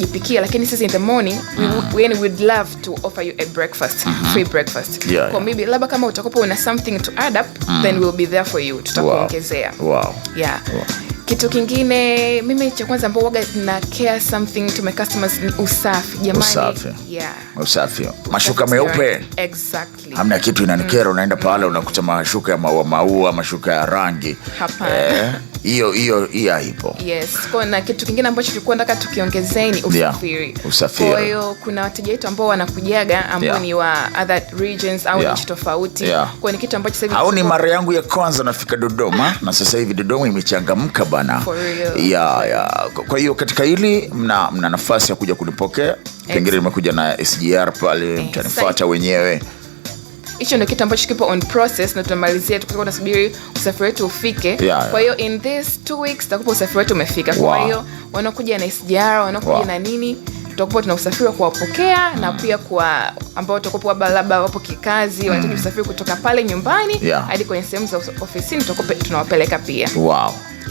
jipikia, lakini sisi in the morning we would love to offer you a breakfast, free breakfast. Kwa maybe labda kama utakopa una something to add up, then we'll be there for you, tutakuongezea. Kitu kingine mimi cha kwanza ambao waga na care something to my customers ni usafi. Jamani, usafi. Mashuka meupe. Exactly. Hamna kitu inanikera, unaenda pale unakuta mashuka ya maua, mashuka ya rangi. Hiyo haipo. Yes. Kwa kitu kingine ambacho tulikuwa nataka tukiongezee ni usafiri. Kwa hiyo kuna wateja wetu ambao wanakujaga ambao ni wa other regions au nchi tofauti. Kwa ni kitu ambacho sasa hivi ni mara yangu ya kwanza nafika Dodoma na sasa hivi Dodoma imechangamka bana. Kwa hiyo katika hili mna nafasi ya kuja kunipokea. Pengine nimekuja na SGR pale, mtanifuata wenyewe. Hicho ndio kitu ambacho kipo on process na tunamalizia tukiwa tunasubiri usafiri wetu ufike. Kwa hiyo in this 2 weeks tutakupa usafiri wetu umefika. Kwa hiyo wanakuja na SGR, wanakuja na nini, tutakuwa tuna usafiri wa kuwapokea na pia kwa ambao tutakuwa labda wapo kikazi, wanahitaji usafiri kutoka pale nyumbani hadi kwenye sehemu za ofisini, tutakuwa tunawapeleka pia.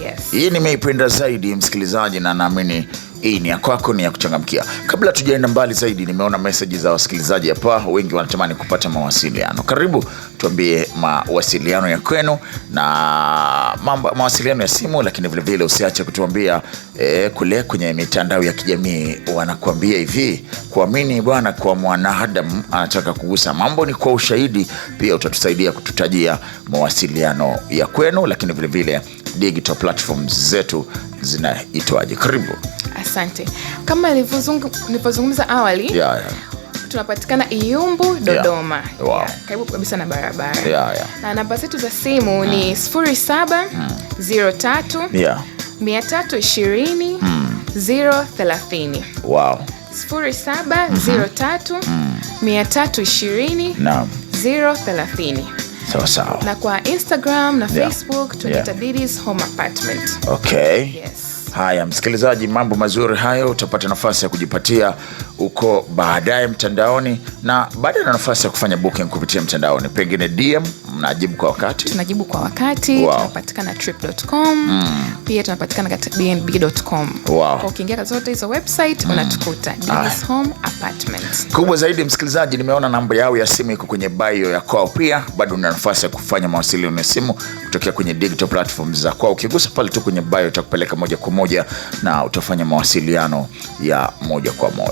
Yes. Hii nimeipenda zaidi msikilizaji, na naamini hii ni ya kwako, ni ya kuchangamkia. Kabla tujaenda mbali zaidi, nimeona message za wasikilizaji hapa, wengi wanatamani kupata mawasiliano. Karibu tuambie mawasiliano ya kwenu na mawasiliano ya simu, lakini vile vile usiache kutuambia kule kwenye mitandao ya kijamii. Wanakuambia hivi, kuamini bwana kwa mwanadamu anataka kugusa mambo ni kwa ushahidi. Pia utatusaidia kututajia mawasiliano ya kwenu, lakini vile vile digital platforms zetu zinaitwaje? Karibu. Asante. Kama nilivyozungumza awali, tunapatikana Iyumbu, Dodoma. Karibu kabisa na barabara. Na namba zetu za simu ni 0703 320 030. 0703 320 030. Sawa. Na kwa Instagram na Facebook tunaita Diddy's Home Apartment. Yes. Haya msikilizaji, mambo mazuri hayo utapata nafasi ya kujipatia uko baadaye mtandaoni, na baadaye na nafasi ya kufanya booking kupitia mtandaoni. Pengine DM mnajibu kwa wakati. Tunajibu kwa wakati. Tunapatikana trip.com. Pia tunapatikana katika bnb.com. Kwa ukiingia zote hizo website unatukuta Diddy's Home Apartment. Kubwa zaidi msikilizaji, nimeona namba yao ya simu iko kwenye bio ya kwao. Pia bado una nafasi ya kufanya mawasiliano ya simu kutokea kwenye digital platforms za kwao. Ukigusa pale tu kwenye bio itakupeleka moja kwa moja na utafanya mawasiliano ya moja kwa moja.